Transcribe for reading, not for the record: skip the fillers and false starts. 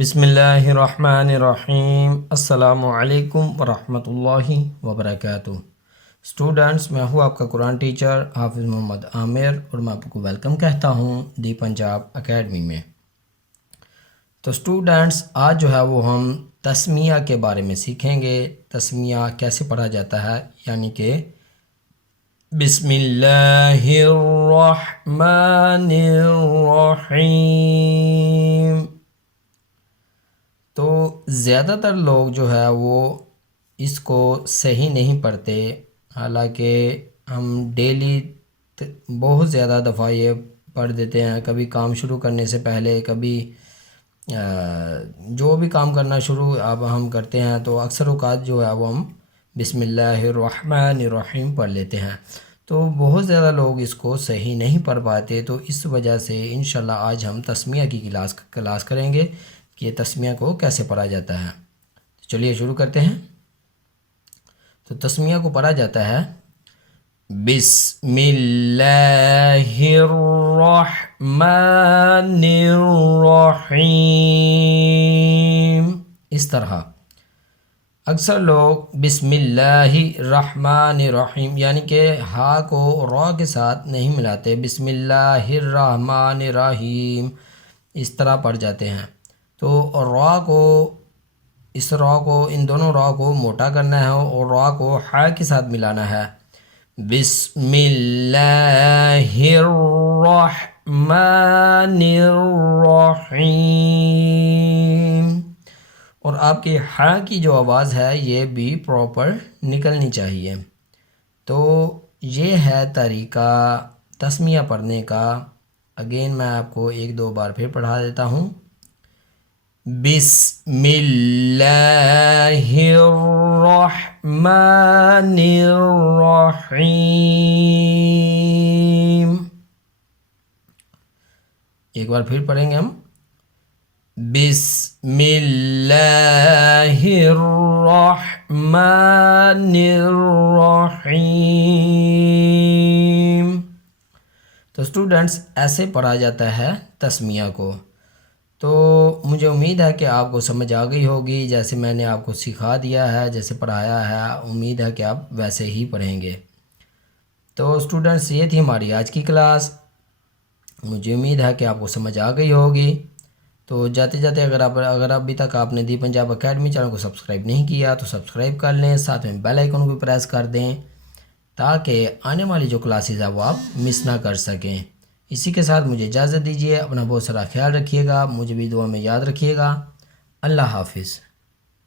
بسم اللہ الرحمن الرحیم۔ السلام علیکم ورحمۃ اللہ وبرکاتہ۔ اسٹوڈنٹس، میں ہوں آپ کا قرآن ٹیچر حافظ محمد عامر اور میں آپ کو ویلکم کہتا ہوں دی پنجاب اکیڈمی میں۔ تو اسٹوڈنٹس، آج جو ہے وہ ہم تسمیہ کے بارے میں سیکھیں گے۔ تسمیہ کیسے پڑھا جاتا ہے، یعنی کہ بسم اللہ الرحمن الرحیم۔ تو زیادہ تر لوگ جو ہے وہ اس کو صحیح نہیں پڑھتے، حالانکہ ہم ڈیلی بہت زیادہ دفعہ یہ پڑھ دیتے ہیں، کبھی کام شروع کرنے سے پہلے، کبھی جو بھی کام کرنا شروع اب ہم کرتے ہیں تو اکثر اوقات جو ہے وہ ہم بسم اللہ الرحمن الرحیم پڑھ لیتے ہیں۔ تو بہت زیادہ لوگ اس کو صحیح نہیں پڑھ پاتے، تو اس وجہ سے انشاءاللہ آج ہم تسمیہ کی کلاس کریں گے کہ یہ تسمیہ کو کیسے پڑھا جاتا ہے۔ تو چلیے شروع کرتے ہیں۔ تو تسمیہ کو پڑھا جاتا ہے بسم اللہ الرحمن الرحیم، اس طرح۔ اکثر لوگ بسم اللہ الرحمن الرحیم یعنی کہ ہا کو را کے ساتھ نہیں ملاتے، بسم اللہ الرحمن الرحیم اس طرح پڑھ جاتے ہیں۔ تو را کو ان دونوں را کو موٹا کرنا ہے اور را کو ہا کے ساتھ ملانا ہے۔ بسم اللہ الرحمن الرحیم، اور آپ کی ہا کی جو آواز ہے یہ بھی پراپر نکلنی چاہیے۔ تو یہ ہے طریقہ تسمیہ پڑھنے کا۔ اگین میں آپ کو ایک دو بار پھر پڑھا دیتا ہوں۔ بسم اللہ الرحمن الرحیم، ایک بار پھر پڑھیں گے ہم۔ بسم اللہ الرحمن الرحیم۔ تو اسٹوڈنٹس، ایسے پڑھا جاتا ہے تسمیہ کو۔ تو مجھے امید ہے کہ آپ کو سمجھ آ گئی ہوگی، جیسے میں نے آپ کو سکھا دیا ہے، جیسے پڑھایا ہے، امید ہے کہ آپ ویسے ہی پڑھیں گے۔ تو اسٹوڈنٹس، یہ تھی ہماری آج کی کلاس۔ مجھے امید ہے کہ آپ کو سمجھ آ گئی ہوگی۔ تو جاتے جاتے اگر ابھی تک آپ نے دی پنجاب اکیڈمی چینل کو سبسکرائب نہیں کیا تو سبسکرائب کر لیں، ساتھ میں بیل آئیکن کو پریس کر دیں تاکہ آنے والی جو کلاسز ہے وہ آپ مس نہ کر سکیں۔ اسی کے ساتھ مجھے اجازت دیجیے، اپنا بہت سارا خیال رکھیے گا، مجھے بھی دعا میں یاد رکھیے گا۔ اللہ حافظ۔